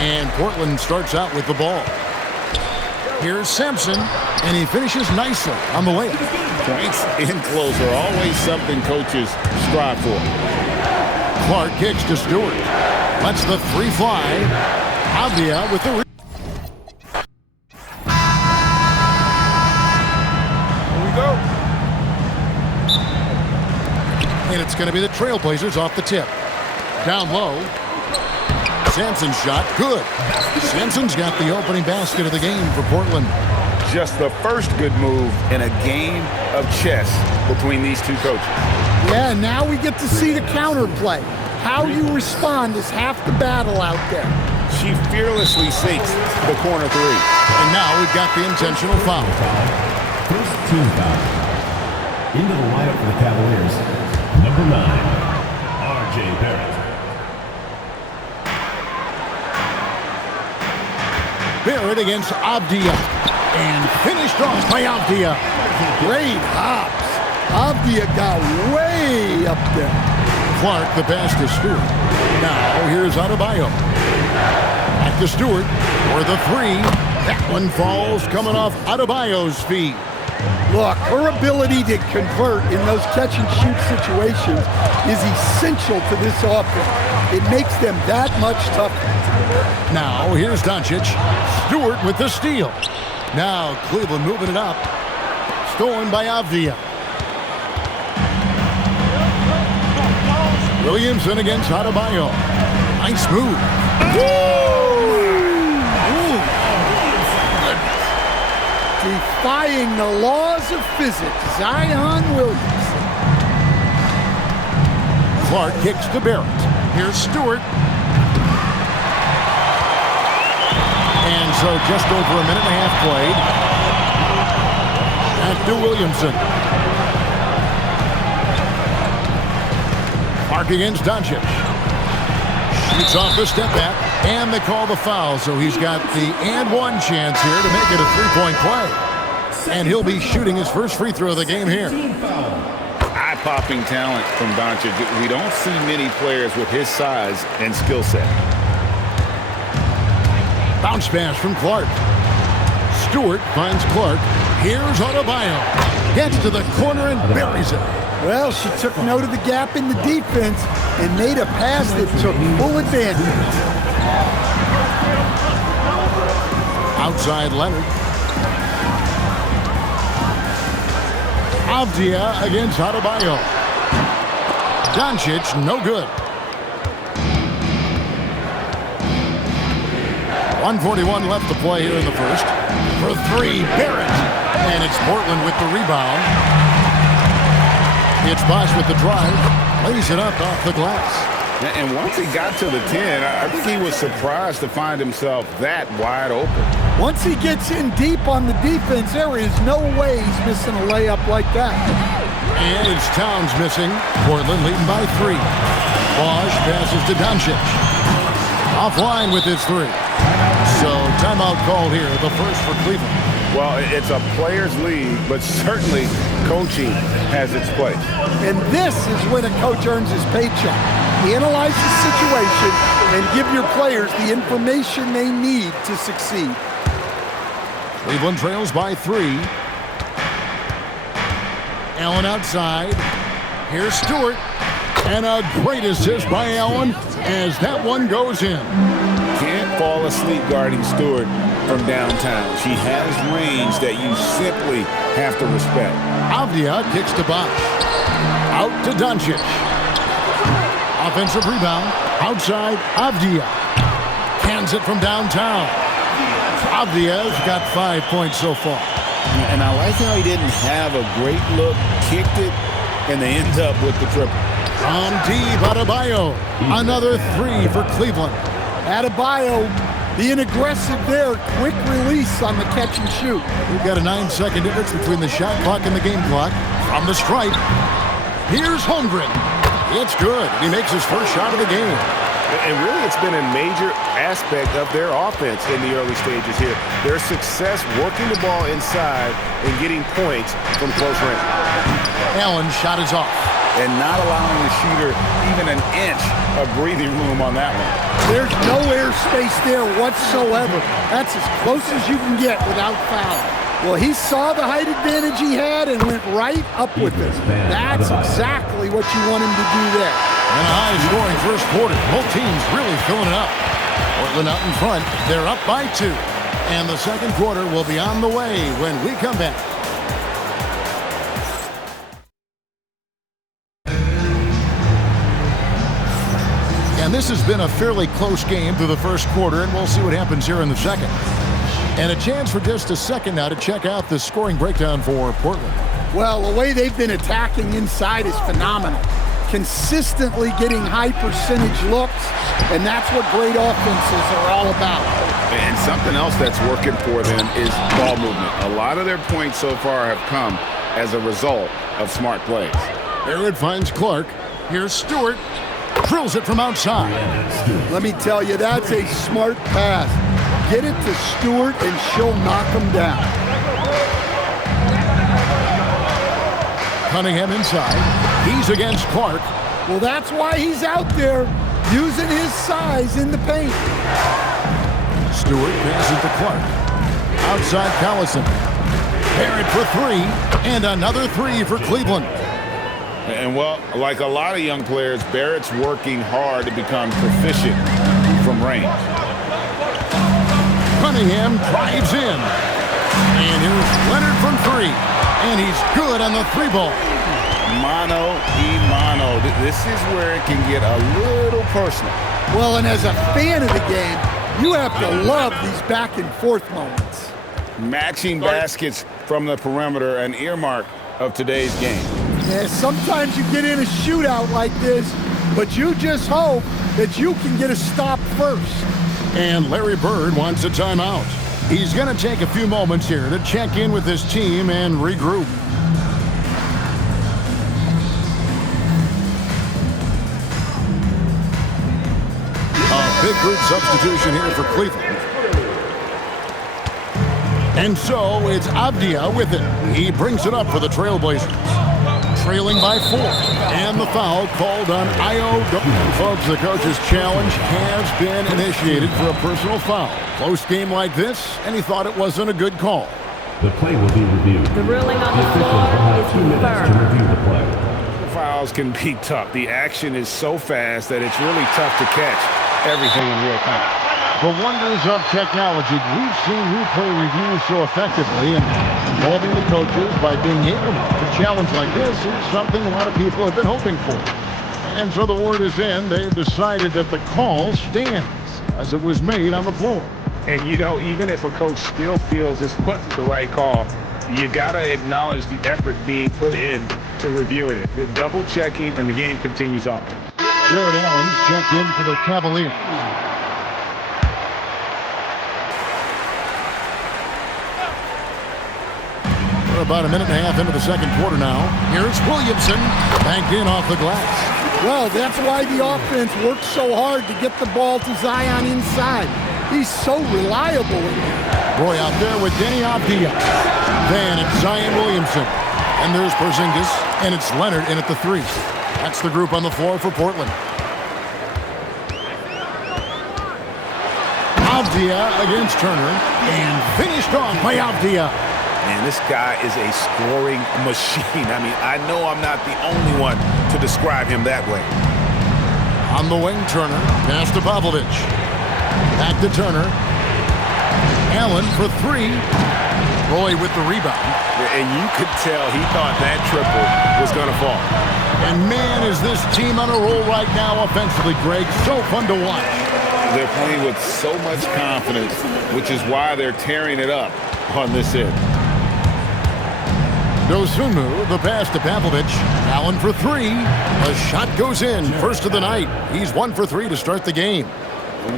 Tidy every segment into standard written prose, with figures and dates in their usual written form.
And Portland starts out with the ball. Here's Sampson, and he finishes nicely on the layup. Points in close are always something coaches strive for. Clark kicks to Stewart. Lets the three fly. Avdia with the Here we go. And it's going to be the Trailblazers off the tip. Down low. Sampson's shot, good. Sampson's got the opening basket of the game for Portland. Just the first good move in a game of chess between these two coaches. Yeah, now we get to see the counterplay. How you respond is half the battle out there. She fearlessly seeks the corner three. And now we've got the intentional foul. First team foul. Into the lineup for the Cavaliers, number 9, R.J. Barrett. Barrett against Avdia. And finished off by Avdia. Great hops. Avdia got way up there. Clark, the pass to Stewart. Now here's Adebayo. Back to Stewart for the three. That one falls coming off Adebayo's feet. Look, her ability to convert in those catch-and-shoot situations is essential to this offense. It makes them that much tougher. Now, here's Doncic. Stewart with the steal. Now, Cleveland moving it up. Stolen by Avdia. Williamson against Adebayo. Nice move. Defying the laws of physics, Zion Williamson. Clark kicks to Barrett. Here's Stewart. And so just over a minute and a half played. Back to Williamson. Clark against Doncic. Shoots off the step back. And they call the foul, so he's got the and one chance here to make it a three-point play. And he'll be shooting his first free throw of the game here. Eye-popping talent from Doncic. We don't see many players with his size and skill set. Bounce pass from Clark. Stewart finds Clark. Here's Adebayo. Gets to the corner and buries it. Well, she took note of the gap in the defense and made a pass that took full advantage. Outside Leonard. Avdia against Adebayo. Doncic, no good. 1:41 left to play here in the first. For three, Barrett. And it's Portland with the rebound. It's Bosch with the drive. Lays it up off the glass. And once he got to the 10, I think he was surprised to find himself that wide open. Once he gets in deep on the defense, there is no way he's missing a layup like that. And it's Towns missing. Portland leading by 3. Bosch passes to Doncic. Offline with his 3. So timeout called here, the first for Cleveland. Well, it's a players' league, but certainly coaching has its place. And this is when a coach earns his paycheck. Analyze the situation and give your players the information they need to succeed. Cleveland trails by 3. Allen outside. Here's Stewart. And a great assist by Allen as that one goes in. Can't fall asleep guarding Stewart from downtown. She has range that you simply have to respect. Avdia kicks to Bosch. Out to Doncic. Offensive rebound. Outside, Avdia. Cans it from downtown. Avdia's got 5 points so far. And I like how he didn't have a great look, kicked it, and they end up with the triple. From deep, Adebayo. Another 3 for Cleveland. Adebayo being aggressive there. Quick release on the catch and shoot. We've got a 9-second difference between the shot clock and the game clock. From the stripe. Here's Holmgren. It's good. He makes his first shot of the game. And really, it's been a major aspect of their offense in the early stages here. Their success working the ball inside and getting points from close range. Allen's shot is off. And not allowing the shooter even an inch of breathing room on that one. There's no airspace there whatsoever. That's as close as you can get without foul. Well, he saw the height advantage he had and went right up with it. That's exactly what you want him to do there. And a high-scoring first quarter. Both teams really filling it up. Portland out in front. They're up by 2. And the second quarter will be on the way when we come back. And this has been a fairly close game through the first quarter, and we'll see what happens here in the second. And a chance for just a second now to check out the scoring breakdown for Portland. Well, the way they've been attacking inside is phenomenal. Consistently getting high percentage looks, and that's what great offenses are all about. And something else that's working for them is ball movement. A lot of their points so far have come as a result of smart plays. There it finds Clark. Here's Stewart. Drills it from outside. Let me tell you, that's a smart pass. Get it to Stewart, and she'll knock him down. Cunningham inside. He's against Clark. Well, that's why he's out there using his size in the paint. Stewart passes to Clark. Outside Collison. Barrett for 3, and another 3 for Cleveland. And, well, like a lot of young players, Barrett's working hard to become proficient from range. Cunningham drives in. And here's Leonard from 3. And he's good on the 3-ball. Mano y mano. This is where it can get a little personal. Well, and as a fan of the game, you have to love these back-and-forth moments. Matching baskets from the perimeter, an earmark of today's game. Yeah, sometimes you get in a shootout like this, but you just hope that you can get a stop first. And Larry Bird wants a timeout. He's going to take a few moments here to check in with his team and regroup. A big group substitution here for Cleveland. And so it's Avdia with it. He brings it up for the Trailblazers. Trailing by 4. And the foul called on Io. Folks, the coach's challenge has been initiated for a personal foul. Close game like this, and he thought it wasn't a good call. The play will be reviewed. The ruling on the officials will floor have is 2 minutes to confirmed. review the play. Fouls can be tough. The action is so fast that it's really tough to catch everything in real time. The wonders of technology. We've seen replay reviews so effectively, and involving the coaches by being able to challenge like this is something a lot of people have been hoping for. And so the word is in. They've decided that the call stands as it was made on the floor. And, you know, even if a coach still feels this wasn't the right call, you got to acknowledge the effort being put in to reviewing it. The double checking, and the game continues on. Jared Allen checked in for the Cavaliers. We're about a minute and a half into the second quarter now. Here's Williamson, banked in off the glass. Well, that's why the offense works so hard to get the ball to Zion inside. He's so reliable in there. Roy out there with Denny Avdia. Then it's Zion Williamson. And there's Porzingis, and it's Leonard in at the 3. That's the group on the floor for Portland. Avdia against Turner, and finished off by Avdia. Man, this guy is a scoring machine. I mean, I know I'm not the only one to describe him that way. On the wing, Turner. Pass to Popovich. Back to Turner. Allen for 3. Roy with the rebound. And you could tell he thought that triple was going to fall. And man, is this team on a roll right now offensively, Greg. So fun to watch. They're playing with so much confidence, which is why they're tearing it up on this end. Dosunmu, the pass to Pavlovich. Allen for 3. A shot goes in. First of the night. He's 1 for 3 to start the game.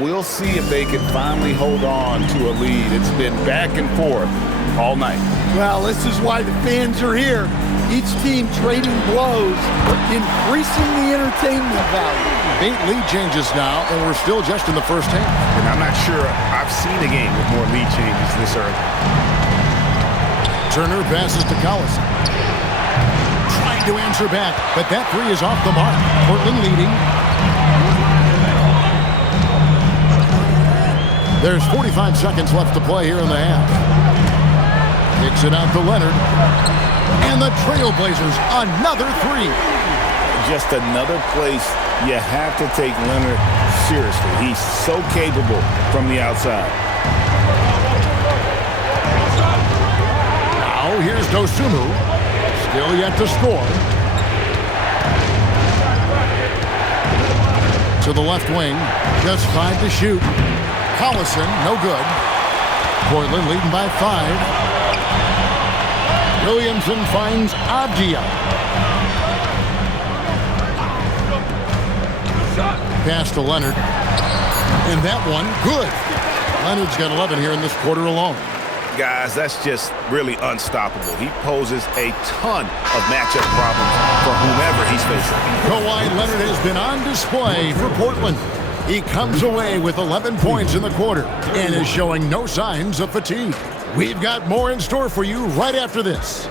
We'll see if they can finally hold on to a lead. It's been back and forth all night. Well, this is why the fans are here. Each team trading blows, increasing the entertainment value. 8 lead changes now, and we're still just in the first half. And I'm not sure I've seen a game with more lead changes this early. Turner passes to Collison. Trying to answer back, but that 3 is off the mark. Portland leading. There's 45 seconds left to play here in the half. Kicks it out to Leonard. And the Trailblazers, another three. Just another place you have to take Leonard seriously. He's so capable from the outside. Now here's Dosunmu. Still yet to score. To the left wing. Just 5 to shoot. Collison, no good. Portland leading by 5. Williamson finds Avdia. Pass to Leonard. And that one, good. Leonard's got 11 here in this quarter alone. Guys, that's just really unstoppable. He poses a ton of matchup problems for whomever he's facing. Kawhi Leonard has been on display for Portland. He comes away with 11 points in the quarter and is showing no signs of fatigue. We've got more in store for you right after this.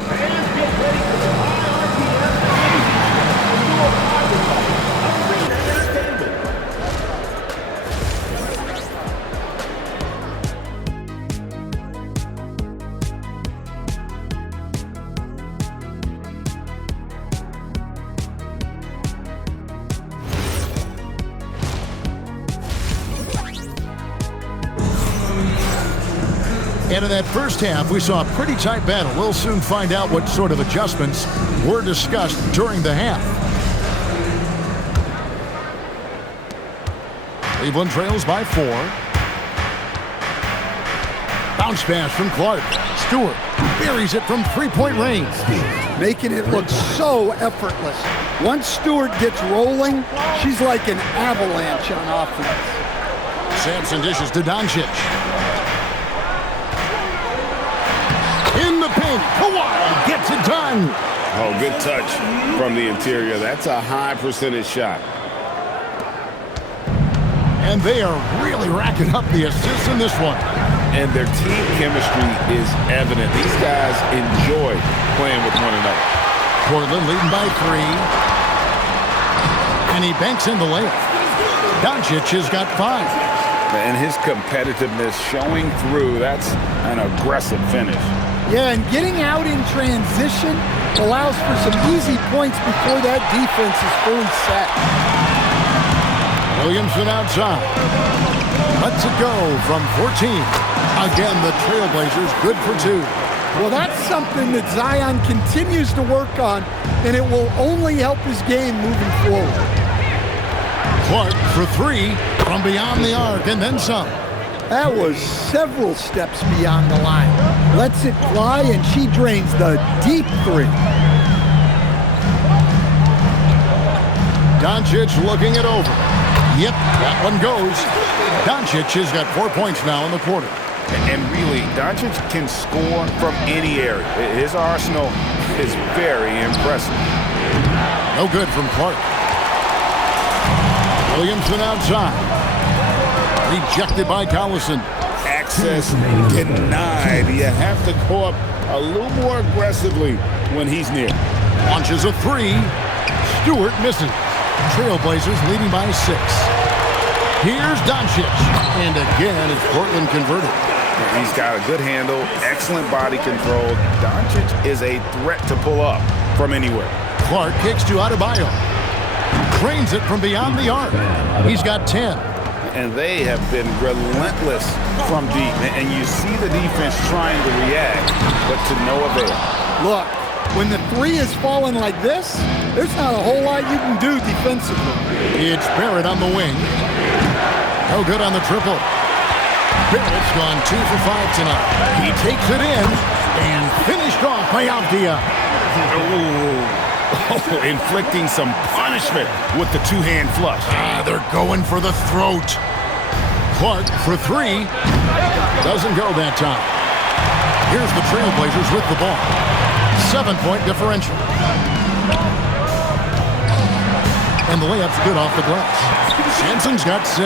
And in that first half, we saw a pretty tight battle. We'll soon find out what sort of adjustments were discussed during the half. Cleveland trails by 4. Bounce pass from Clark. Stewart buries it from three-point range. Making it look so effortless. Once Stewart gets rolling, she's like an avalanche on offense. Sampson dishes to Doncic. In the paint, Kawhi gets it done. Oh, good touch from the interior. That's a high percentage shot. And they are really racking up the assists in this one. And their team chemistry is evident. These guys enjoy playing with one another. Portland leading by 3. And he banks in the layup. Doncic has got 5. And his competitiveness showing through. That's an aggressive finish. Yeah, and getting out in transition allows for some easy points before that defense is fully set. Williamson outside. Lets it go from 14. Again, the Trailblazers good for 2. Well, that's something that Zion continues to work on, and it will only help his game moving forward. Clark for 3 from beyond the arc and then some. That was several steps beyond the line. Lets it fly, and she drains the deep 3. Doncic looking it over. Yep, that one goes. Doncic has got 4 points now in the quarter. And really, Doncic can score from any area. His arsenal is very impressive. No good from Clark. Williamson outside. Rejected by Collison. Access denied. You have to go up a little more aggressively when he's near. Launches a 3. Stewart misses. Trailblazers leading by 6. Here's Doncic. And again, it's Portland converted. He's got a good handle, excellent body control. Doncic is a threat to pull up from anywhere. Clark kicks to Adebayo. Drains it from beyond the arc. He's got 10. And they have been relentless from deep. And you see the defense trying to react, but to no avail. Look, when the 3 is falling like this, there's not a whole lot you can do defensively. It's Barrett on the wing. No good on the triple. Barrett's gone 2 for 5 tonight. He takes it in and finished off by Avdia. Oh, inflicting some punishment with the two-hand flush. They're going for the throat. Clark for 3. Doesn't go that time. Here's the Trailblazers with the ball. 7-point differential. And the layup's good off the glass. Sampson's got 6.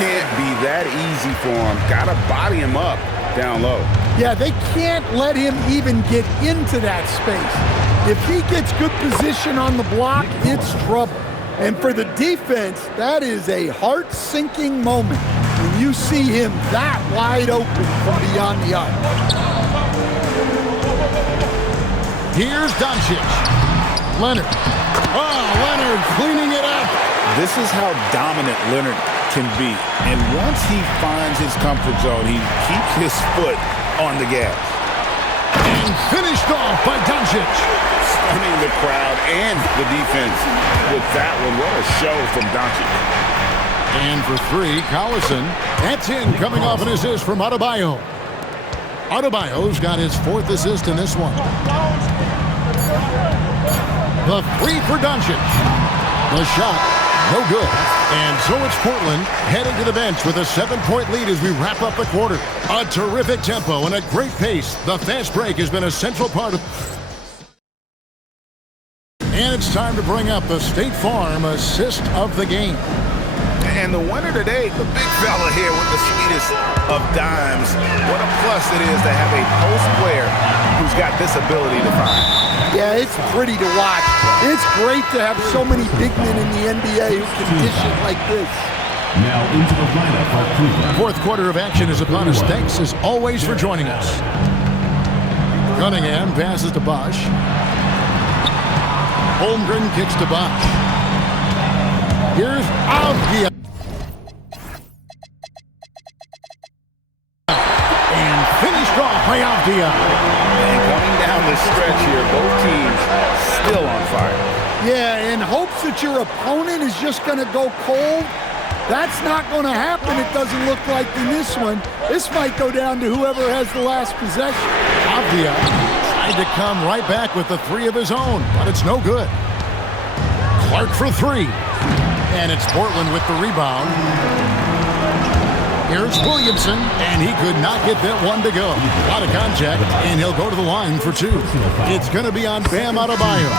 Can't be that easy for him. Gotta body him up down low. Yeah, they can't let him even get into that space. If he gets good position on the block, it's trouble. And for the defense, that is a heart-sinking moment. when you see him that wide open from beyond the arc. Here's Doncic. Leonard. Oh, Leonard cleaning it up. This is how dominant Leonard can be. And once he finds his comfort zone, he keeps his foot on the gas. And finished off by Doncic. Stunning the crowd and the defense with that one. What a show from Doncic. And for three, Collison. That's in, coming off an assist from Adebayo. Adebayo's got his fourth assist in this one. The three for Doncic. The shot, no good. And so it's Portland heading to the bench with a 7-point lead as we wrap up the quarter. A terrific tempo and a great pace. The fast break has been a central part of... And it's time to bring up the State Farm assist of the game. And the winner today, the big fella here with the sweetest of dimes. What a plus it is to have a post player who's got this ability to find. Yeah, it's pretty to watch. It's great to have so many big men in the NBA who can dish it like this. Now into the lineup for Cleveland. Fourth quarter of action is upon us. Thanks as always for joining us. Cunningham passes to Bosch. Holmgren kicks to Bosch. Here's Avdia. And finished off by Avdia. And coming down the stretch here, both teams still on fire. Yeah, in hopes that your opponent is just going to go cold. That's not going to happen, it doesn't look like in this one. This might go down to whoever has the last possession. Avdia tried to come right back with the three of his own, but it's no good. Clark for three. And it's Portland with the rebound. Here's Williamson, and he could not get that one to go. A lot of contact, and he'll go to the line for two. It's going to be on Bam Adebayo.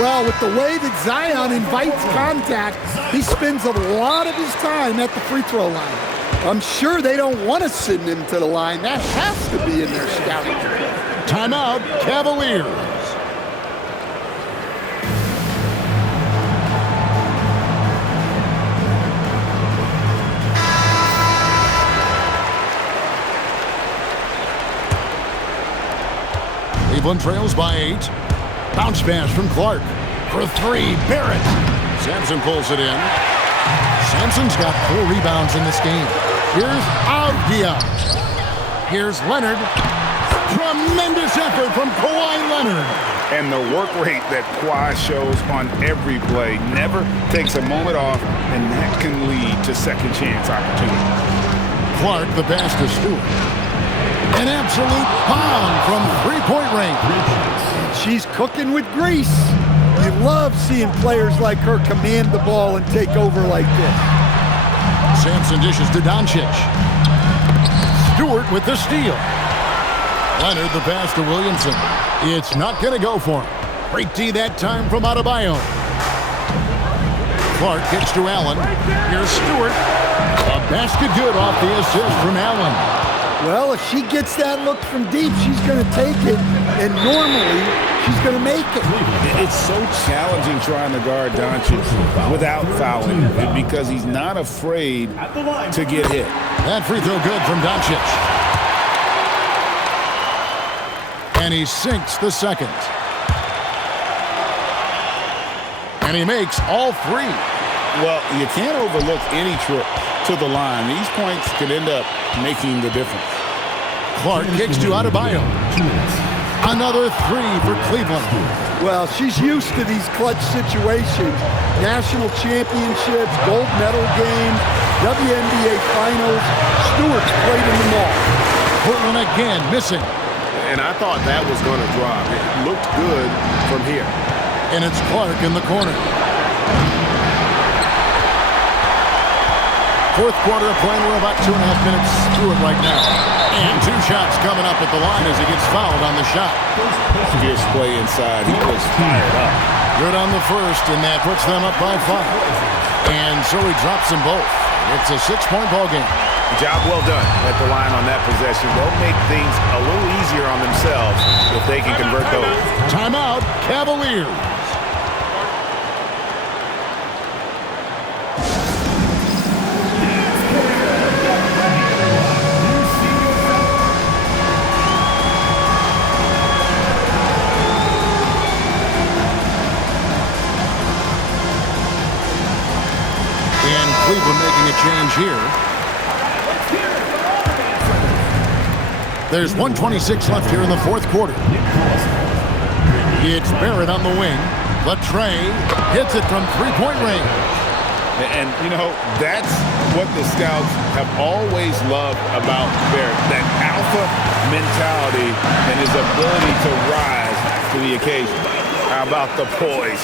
Well, with the way that Zion invites contact, he spends a lot of his time at the free throw line. I'm sure they don't want to send him to the line. That has to be in their scouting. Timeout, Cavaliers. Cleveland trails by 8. Bounce pass from Clark. For three, Barrett. Sampson pulls it in. Sampson's got 4 rebounds in this game. Here's Avdia. Here's Leonard. Tremendous effort from Kawhi Leonard. And the work rate that Kawhi shows on every play never takes a moment off, and that can lead to second chance opportunities. Clark, the pass to Stewart. An absolute bomb from three-point range. She's cooking with grease. You love seeing players like her command the ball and take over like this. Sampson dishes to Doncic. Stewart with the steal. Leonard the pass to Williamson. It's not going to go for him. Great D that time from Adebayo. Clark gets to Allen. Here's Stewart. A basket good off the assist from Allen. Well, if she gets that look from deep, she's going to take it, and normally she's going to make it. It's so challenging trying to guard Doncic without fouling because he's not afraid to get hit. That free throw good from Doncic. And he sinks the second. And he makes all 3. Well, you can't overlook any trip to the line. These points could end up making the difference. Clark kicks to Adebayo. Another 3 for Cleveland. Well, she's used to these clutch situations. National championships, gold medal games, WNBA finals. Stewart's played in them all. Portland again missing. And I thought that was going to drop. It looked good from here. And it's Clark in the corner. Fourth quarter of play, we're about 2.5 minutes through it right now. And 2 shots coming up at the line as he gets fouled on the shot. Fierce play inside. He was fired up. Good on the first, and that puts them up by 5. And so he drops them both. It's a 6-point ball game. Job well done at the line on that possession. They'll make things a little easier on themselves if they can convert those. Timeout, Cavaliers. here. There's 1:26 left here in the fourth quarter. It's Barrett on the wing. Latrey hits it from three-point range. And, you know, that's what the scouts have always loved about Barrett, that alpha mentality and his ability to rise to the occasion. How about the poise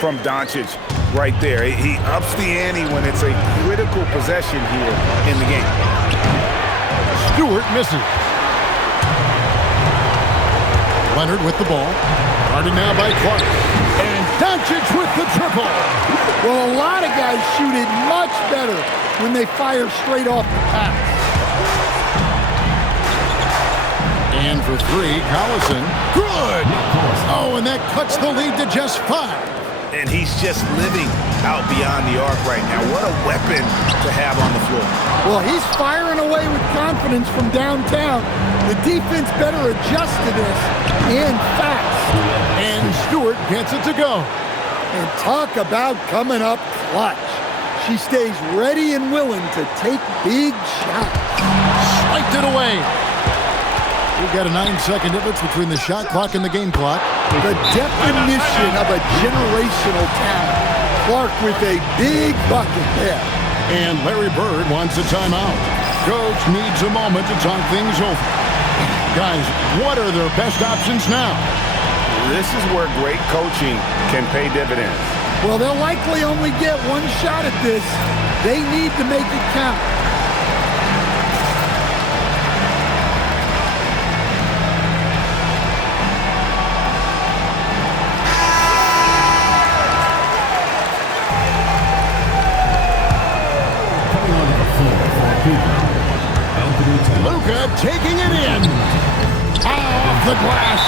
from Doncic right there? He ups the ante when it's a critical possession here in the game. Stewart misses. Leonard with the ball. Guarded now by Clark. And Doncic with the triple. Well, a lot of guys shoot it much better when they fire straight off the pass. And for three, Collison. Good! Oh, and that cuts the lead to just 5. And he's just living out beyond the arc right now. What a weapon to have on the floor. Well, he's firing away with confidence from downtown. The defense better adjust to this, and fast. And Stewart gets it to go. And talk about coming up clutch. She stays ready and willing to take big shots. Spiked it away. We've got a 9-second difference between the shot clock and the game clock. The definition of a generational talent. Clark with a big bucket there. And Larry Bird wants a timeout. Coach needs a moment to talk things over. Guys, what are their best options now? This is where great coaching can pay dividends. Well, they'll likely only get one shot at this. They need to make it count. Luka taking it in. Off the glass.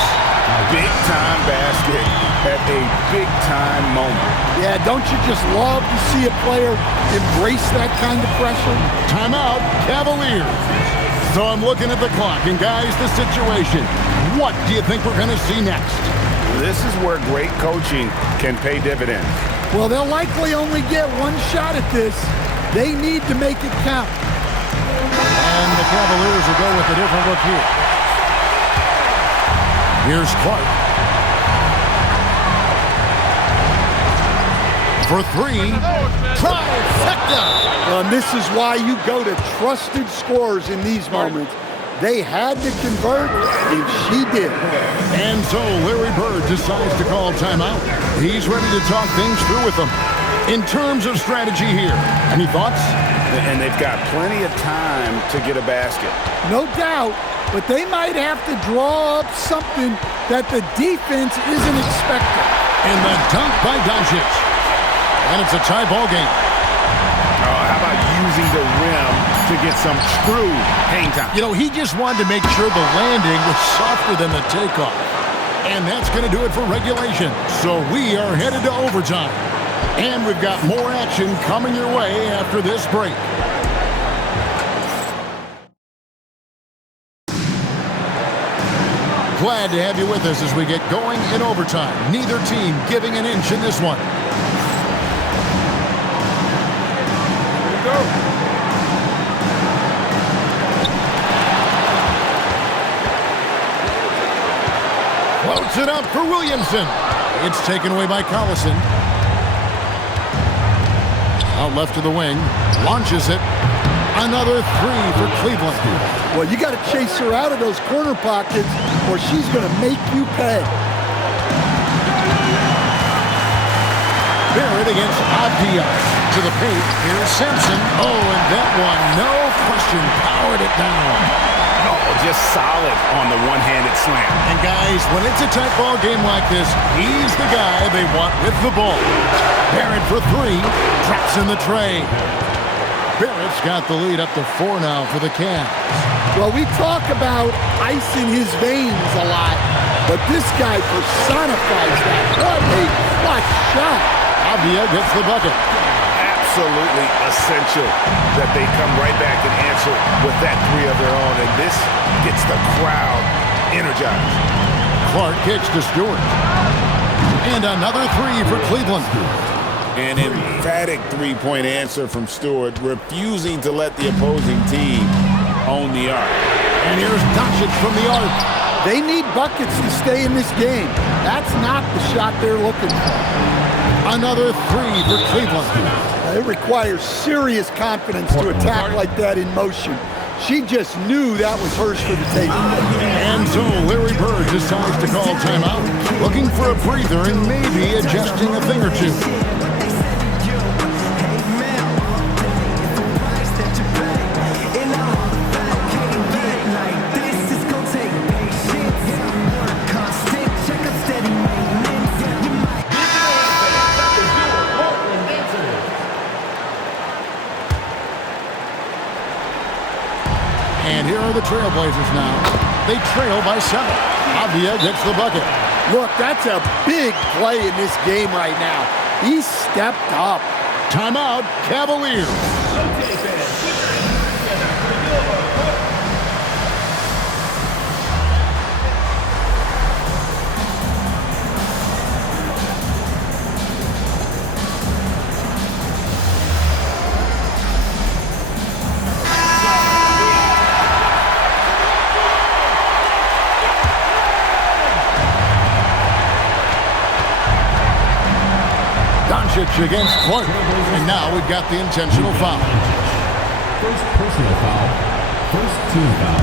Big-time basket at a big-time moment. Yeah, don't you just love to see a player embrace that kind of pressure? Timeout, Cavaliers. So I'm looking at the clock, and guys, the situation. What do you think we're going to see next? This is where great coaching can pay dividends. Well, they'll likely only get one shot at this. They need to make it count. And the Cavaliers will go with a different look here. Here's Clark. For three. Trifecta. And this is why you go to trusted scorers in these moments. They had to convert, and she did. And so Larry Bird decides to call timeout. He's ready to talk things through with them. In terms of strategy here, any thoughts? And they've got plenty of time to get a basket. No doubt, but they might have to draw up something that the defense isn't expecting. And the dunk by Doncic. And it's a tie ball game. How about using the rim to get some true hang time? You know, he just wanted to make sure the landing was softer than the takeoff. And that's going to do it for regulation. So we are headed to overtime. And we've got more action coming your way after this break. Glad to have you with us as we get going in overtime. Neither team giving an inch in this one. Here we go. Floats it up for Williamson. It's taken away by Collison. Out left to the wing. Launches it. Another three for Cleveland. Well, you got to chase her out of those corner pockets or she's going to make you pay. Barrett against Abdia. To the paint. Here's Simpson. Oh, and that one, no question, powered it down. Oh, just solid on the one-handed slam. And guys, when it's a tight ball game like this, he's the guy they want with the ball. Barrett for three. Drops in the tray. Barrett's got the lead up to 4 now for the Cavs. Well, we talk about ice in his veins a lot, but this guy personifies that. What a clutch shot. Abdia gets the bucket. Absolutely essential that they come right back and answer with that three of their own, and this gets the crowd energized. Clark kicks to Stewart. And another three for Cleveland. An emphatic three-point answer from Stewart, refusing to let the opposing team own the arc. And here's Doncic from the arc. They need buckets to stay in this game. That's not the shot they're looking for. Another three for Cleveland. It requires serious confidence to attack like that in motion. She just knew that was hers for the taking. And so Larry Bird decides to call timeout, looking for a breather and maybe adjusting a thing or two. And here are the Trailblazers now. They trail by 7. Avdia gets the bucket. Look, that's a big play in this game right now. He stepped up. Timeout, Cavaliers. Doncic against Clark. And now we've got the intentional foul. First personal foul. First team foul.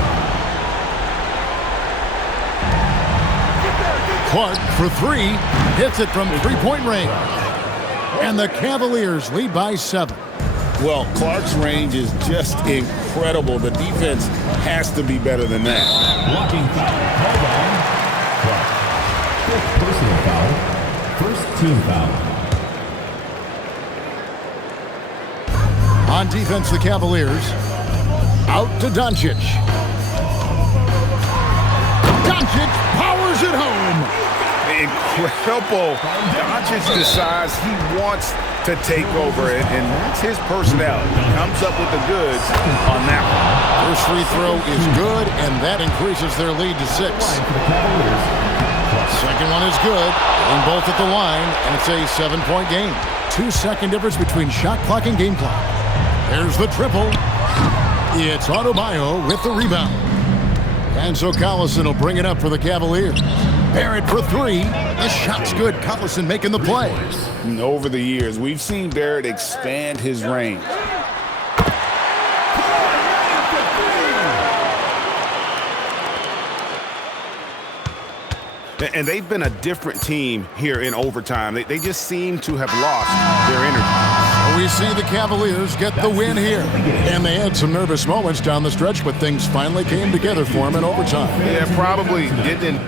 Clark for 3. Hits it from three-point range. And the Cavaliers lead by 7. Well, Clark's range is just incredible. The defense has to be better than that. Blocking foul. Called on. Clark. Fifth personal foul. First team foul. On defense, the Cavaliers. Out to Doncic. Doncic powers it home. Incredible. Doncic decides he wants to take over it, and that's his personality. He comes up with the goods on that one. First free throw is good, and that increases their lead to 6. Second one is good. Getting both at the line, and it's a 7-point game. 2-second difference between shot clock and game clock. There's the triple. It's Adebayo with the rebound. And so Collison will bring it up for the Cavaliers. Barrett for 3. The shot's good. Collison making the play. And over the years, we've seen Barrett expand his range. And they've been a different team here in overtime. They just seem to have lost their energy. We see the Cavaliers get the win here. And they had some nervous moments down the stretch, but things finally came together for them in overtime. Yeah, probably didn't